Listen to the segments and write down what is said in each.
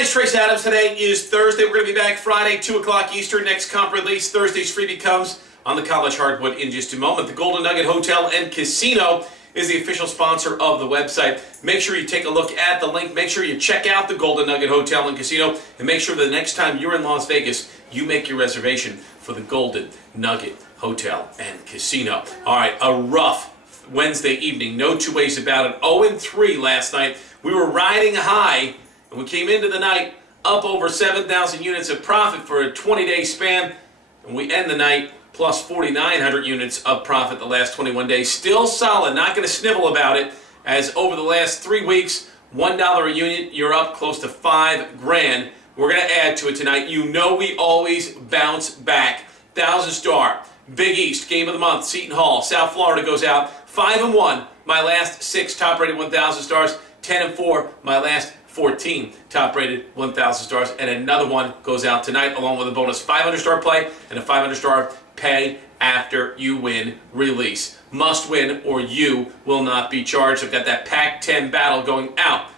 it's Trace Adams. Today is Thursday. We're going to be back Friday, 2 o'clock Eastern. Next comp release, Thursday's freebie comes on the College Hardwood in just a moment. The Golden Nugget Hotel and Casino is the official sponsor of the website. Make sure you take a look at the link. Make sure you check out the Golden Nugget Hotel and Casino. And make sure that the next time you're in Las Vegas, you make your reservation for the Golden Nugget Hotel and Casino. All right, a rough Wednesday evening. No two ways about it. 0-3 last night. We were riding high, and we came into the night up over 7,000 units of profit for a 20-day span, and we end the night plus 4,900 units of profit the last 21 days. Still solid, not going to snivel about it, as over the last 3 weeks, $1 a unit, you're up close to $5,000. We're going to add to it tonight. You know we always bounce back. 1,000 Star, Big East, Game of the Month, Seton Hall, South Florida goes out. 5-1, my last 6 top-rated 1,000 stars. 10-4, my last 14 top-rated 1,000 stars, and another one goes out tonight along with a bonus 500-star play and a 500-star pay after you win release. Must win or you will not be charged. I've got that Pac-10 battle going out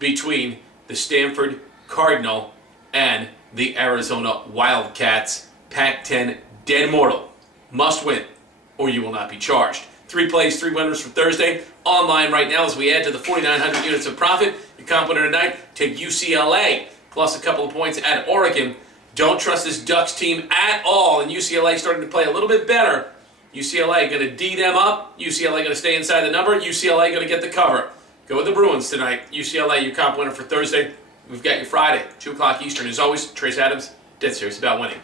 between the Stanford Cardinal and the Arizona Wildcats. Pac-10 dead mortal. Must win or you will not be charged. 3 plays, 3 winners for Thursday. Online right now as we add to the 4,900 units of profit. Your comp winner tonight, take UCLA plus a couple of points at Oregon. Don't trust this Ducks team at all, and UCLA starting to play a little bit better. UCLA going to D them up. UCLA going to stay inside the number. UCLA going to get the cover. Go with the Bruins tonight. UCLA, your comp winner for Thursday. We've got you Friday, 2 o'clock Eastern. As always, Trace Adams, dead serious about winning.